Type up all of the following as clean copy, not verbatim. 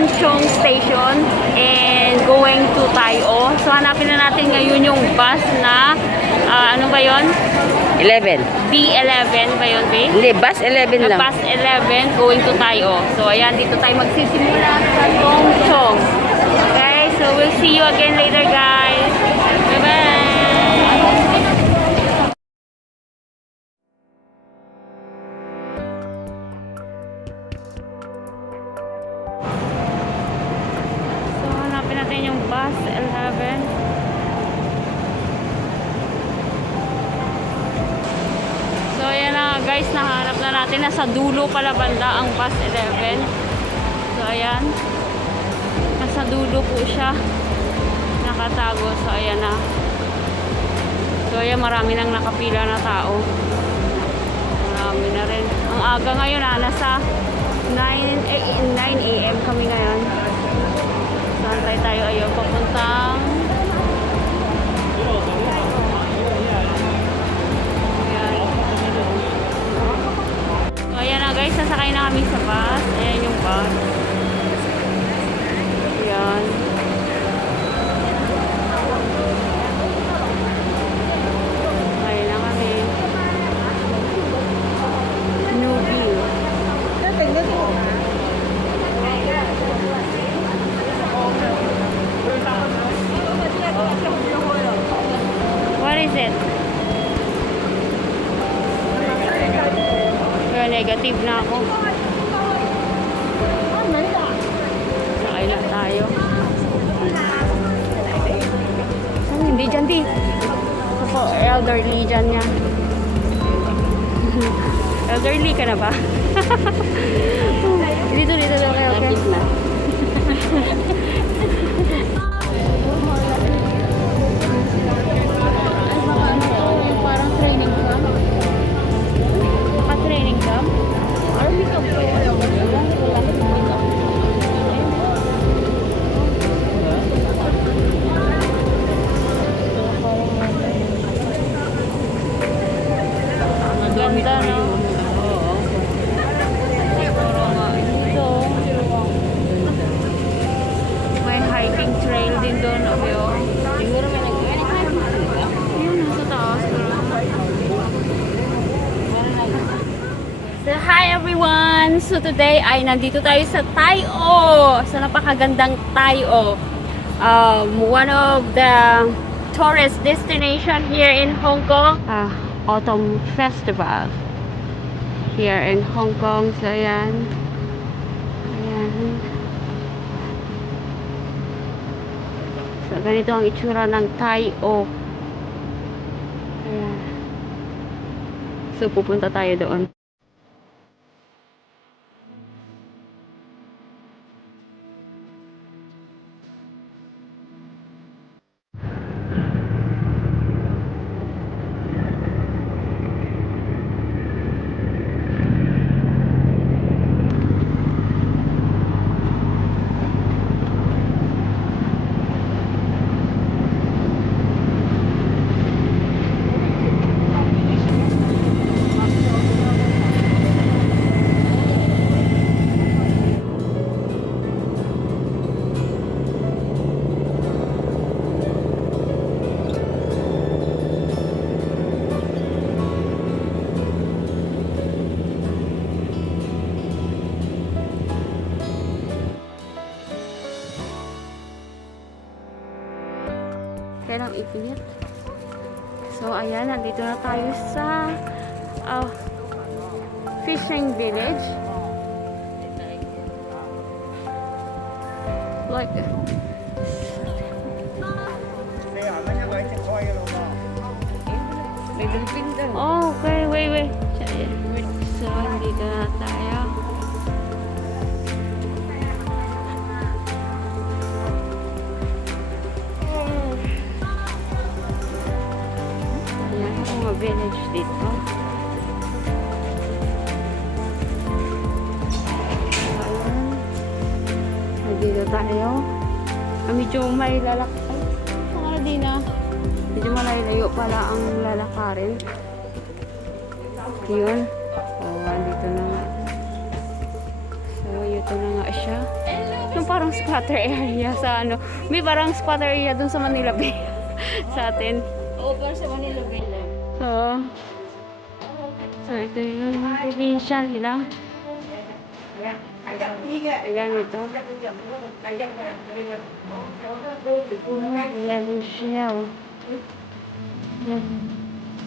Tongchong Station and going to Tayo. So hanapin na natin ngayon yung bus na ano ba yon? 11. B11 ba yun, B? Hindi, bus 11 lang. Bus 11 going to Tayo. So ayan, dito tayo magsisimula sa Tongchong. Okay, so we'll see you again later, guys. Bye-bye! Natin yung bus 11. So ayan na guys, nahanap na natin. Nasa dulo pala banda ang bus 11. So ayan, nasa dulo po siya, nakatago. So ayan na. So ayan, marami nang nakapila na tao. Marami na rin. Ang aga ngayon nasa 9 AM kami ngayon. Santay tayo ayun, papuntang ayan. So ayan na guys, sasakay na kami sa bus. Ayan yung bus. Ayan. Ayan na kami. Newville. What is it? Pero negative na ako. Sakay lang tayo. Hindi dyan, di. Ito po, elderly dyan yan. Elderly ka na ba? Dito lang kayo. Okay na. Parang training camp. Training camp? Army camp po yan. Maganda, no? Ito. May hiking trail din doon, obyo. Siguro may yun, nasa taas. So, hi everyone! So, today ay nandito tayo sa Tayo! Sa napakagandang Tayo. One of the tourist destination here in Hong Kong. Autumn Festival. Here in Hong Kong. So, ayan. Ayan. So, ganito ang itsura ng Tayo. Ayan. So, pupunta tayo doon. Kailang ipinit. So, ayan, nandito na tayo sa fishing village. Like, may dolphin daw. Oh, okay, wait. So, nandito na tayo. Village dito. Ayan. Nandito tayo. Medyo may lalakay. Saka na din na. Medyo malayo pala ang lalakarin. Yun. Andito na nga. So, ito na nga siya. Yung parang parang squatter area sa ano. May parang squatter area dun sa Manila Bay. Sa atin. Oo, para sa Manila Bay lang. Oo. So, ito yung probinsya nila. Ayan ito. Ayan siya.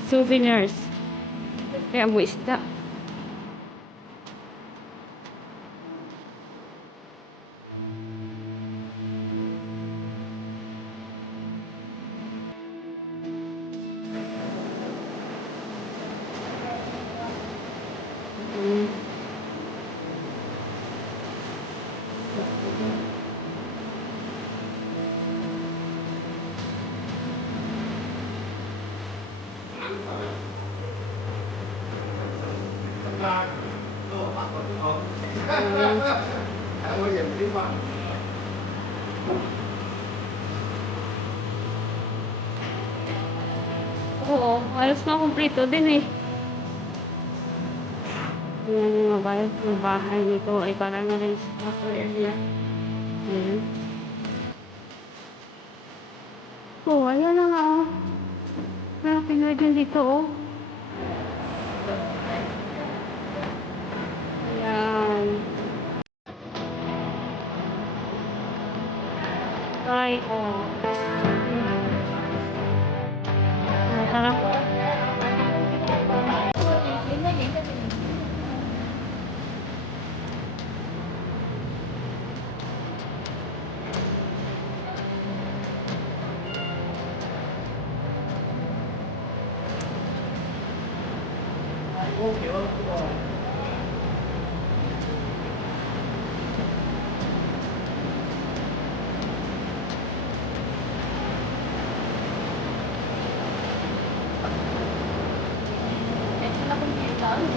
Souvenirs. Kaya mo isda. Oo, halos makumplito din eh. Ayan yung mga bahay dito ay parang na rin sa area. Ayan. Oh, ayan na nga oh. May Pinoy din dito oh. Ayan. Ay, oh. Masarap.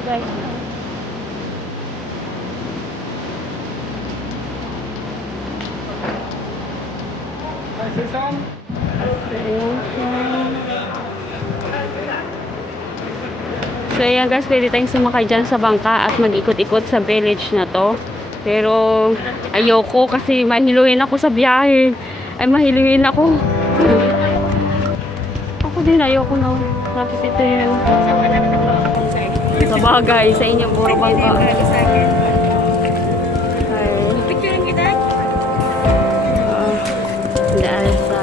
Guys. So ayan guys, pwede tayong sumakay dyan sa bangka at mag-ikot-ikot sa village na to. Pero ayoko kasi mahiluhin ako sa biyahe. Ay mahiluhin ako. Ako din ayoko na. Bakit ito yun? Sa bagay, sa inyo puro bangka. Picture kita? Dahil sa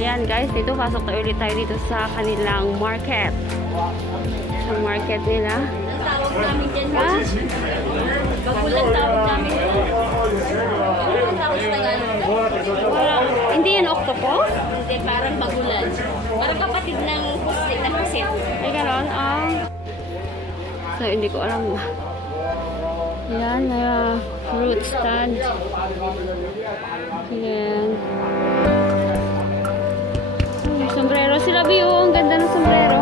ayan guys, dito pasok na ulit tayo dito sa kanilang market. Sa market nila. Ang tawag namin dyan, Ha? Bagulang tawag namin. Ang tawag sa Tagalog. Wala. Hindi yan octopus? Hindi, parang bagulan. Parang kapatid ng pusit. Ay ganon, So hindi ko alam. Yan, fruit stand. Yan. Sombrero sila, Bio. Ang ganda ng sombrero.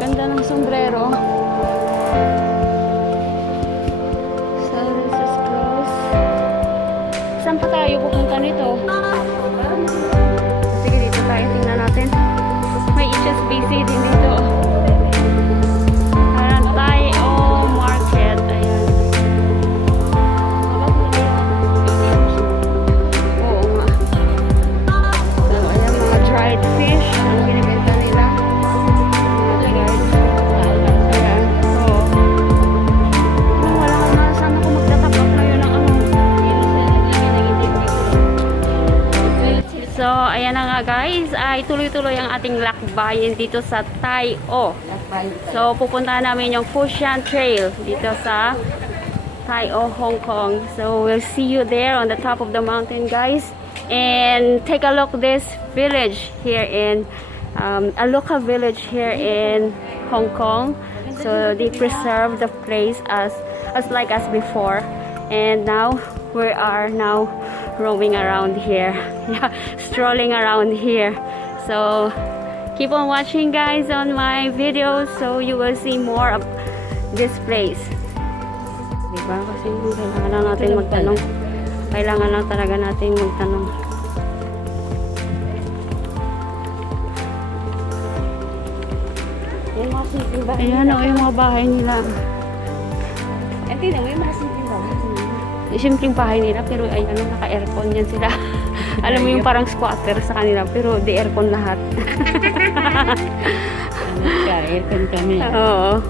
Ganda ng sombrero. So, this is close. Saan pa tayo pupunta nito? Sige, dito tayo. Tingnan natin. May HSBC din dito. Parang tayo market. Ayan. Oo nga. So, ayan mga dried fish. Ang binibenta nila. Mga dried. Ayan. Oo. Wala ka na. Saan ako magtatapak na yun ng ano. So, ayan na nga guys. Ay tuloy-tuloy ang ating lakbayin dito sa Tai-O. So, pupuntahan namin yung Foshan Trail dito sa Tai-O, Hong Kong. So, we'll see you there on the top of the mountain, guys. And take a look this village here in a local village here in Hong Kong. So, they preserve the place as like as before. And now, we are now roaming around here. Yeah, strolling around here. So, Keep on watching guys on my videos so you will see more of this place. Diba? Kasi kailangan lang natin magtanong. Kailangan lang talaga natin magtanong. Yung mga simpleng bahay. Ayan o, yung mga bahay nila. Ang tingnan mo yung mga simpleng bahay. Simpleng bahay nila pero ay ano, naka-aircon yan sila. Alam mo yung parang squatter sa kanila pero di aircon lahat. Aircon kami. Oo.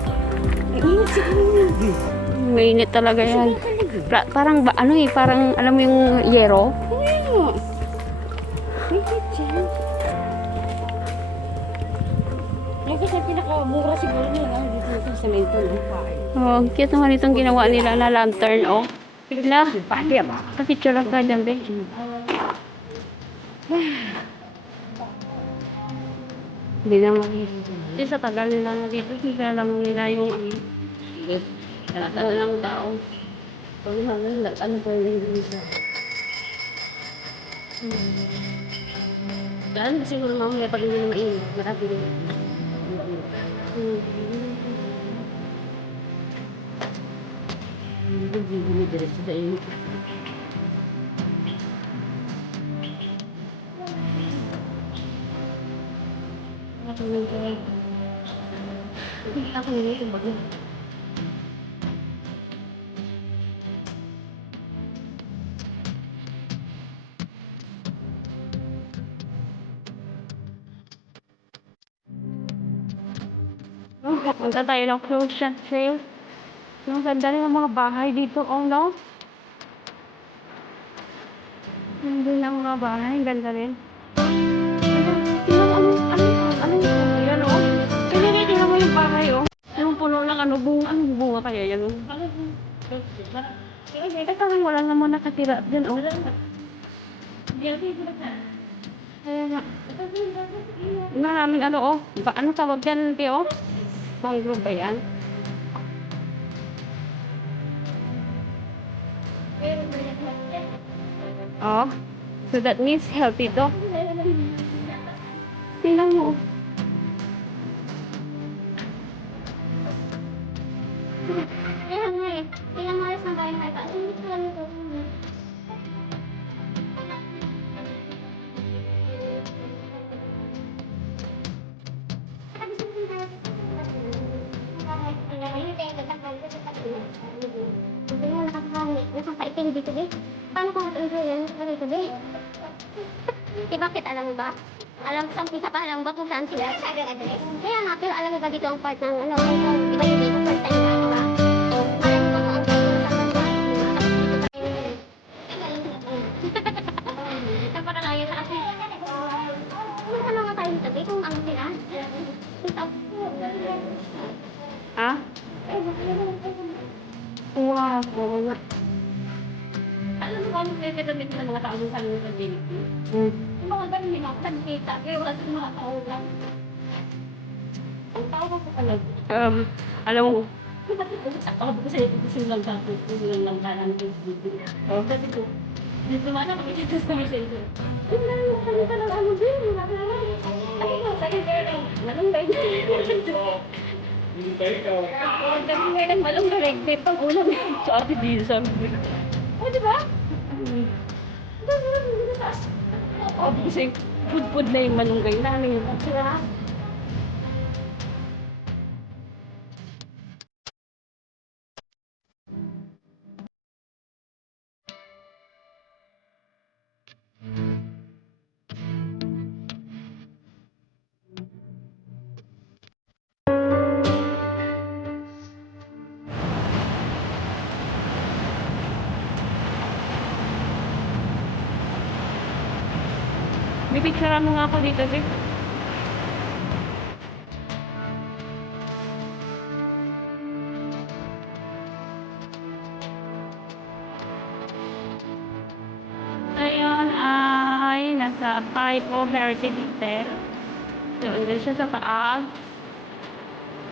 Mainit talaga yan. Parang ba, ano eh, parang alam mo yung yero? Yung kasi pinakamura siguro nila dito sa semento. Oh, cute naman itong ginawa nila na lantern, oh. Bigla. Pati ba? Picture lang ka dyan, be. Hindi naman. Kasi sa tagal nila na dito, hindi alam nila yung ng tao. Ano pa yung dito? Dahil siguro mamaya pag hindi na mainit, marami rin. Hindi dumidiretso sa iyo. Ako nila yung bago. Punta tayo ng clothes and sale. Yung ganda rin ng mga bahay dito, oh no? Yung ganda ng mga bahay, ganda rin. Yan oh. Tingnan mo yung bahay oh. Yung puno ng ano, bunga. Anong bunga kaya yan oh? Parang wala naman nakatira dyan oh. Ayan nga. Maraming ano oh. Ano tawag dyan, Pio? Mangrove ba yan? Oh. So that means healthy to. Tingnan mo. Kaya nga eh. Kaya nga sa bahay na ito. Hindi ko alam ito. Nakakaiting dito din. Paano kung ito yan? Dito din. Bakit alam mo ba? Alam sa umpisa pa alam ba kung saan sila? Kaya nga, pero alam mo ba dito ang part ng ano? Di ba yung dito first time na ba? Alam mo ba kung ang part ng saan ba? Napakalayo sa akin. Ano nga tayo dito? Kung ano sila? Ha? Wow. Alam mo ba kung may piramid ng mga tao sa mga pagbinig? Yung mga ganun din ako nagkita, kaya wala sa mga tao lang. Ang tao ko talaga. Alam mo, Ako ko sa'yo, gusto lang tapos, gusto lang parang video. O, sabi ko, dito man ako, dito sa mga sa'yo. Yung ano talaga, ano din, wala ka naman. Ay, no, sabi ko, malunggay na. Sabi ko, malunggay, pang ulam. sa ate din sabi ko. O, di ba? Oh, kasi pud-pud na yung malunggay namin. Diba? May picture mo nga ako dito, Vic. Ngayon ay nasa Paipo Heritage Hotel. So, andun siya sa taas.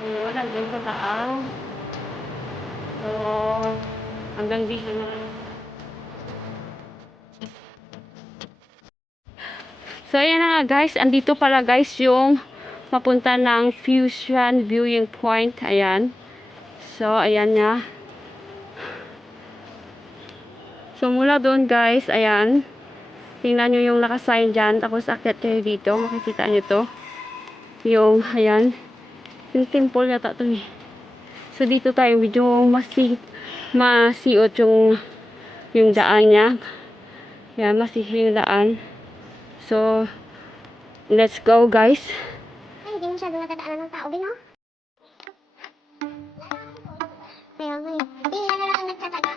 Nandun sa taas. So, hanggang dito na. So, ayan na nga guys. Andito pala guys yung papunta ng Fusion Viewing Point. Ayan. So, ayan nga. So, mula doon guys, ayan. Tingnan nyo yung nakasign dyan. Tapos, akit kayo dito. Makikita nyo to. Yung, ayan. Yung temple yata to eh. So, dito tayo medyo masiot yung daan niya. Ayan, masiot yung daan. So, let's go guys. Ay, hindi masyado natadaanan ng tao din, no? Kaya nga eh. Hindi, yan na lang ang nagtataga.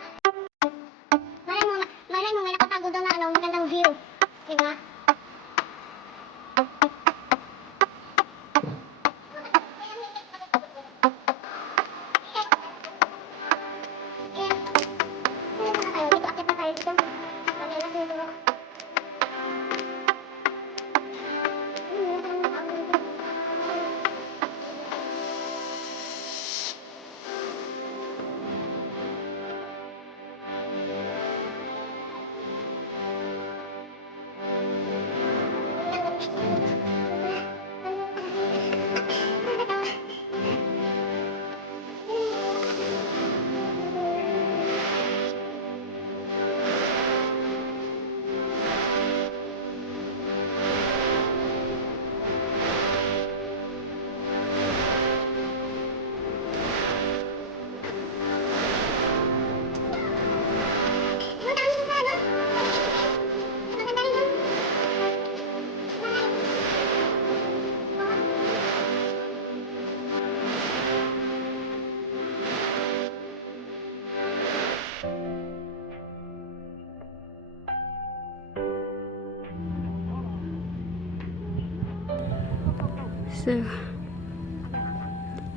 Malay mo, may nakatago doon na magandang view. Diba? Dito, akit na tayo dito. Wala na siguro.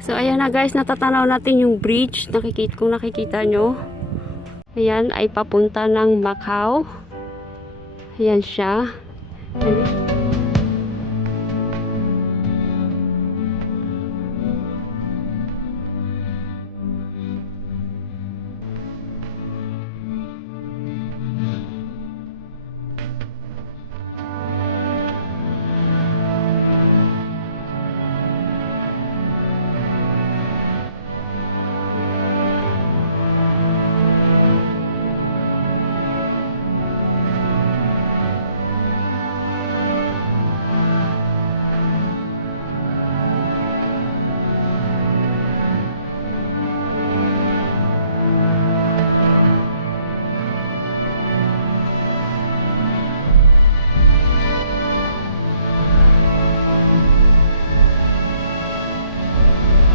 So, ayan na guys, natatanaw natin yung bridge. Kung nakikita nyo. Ayan, ay papunta ng Macau. Ayan siya. Ayan.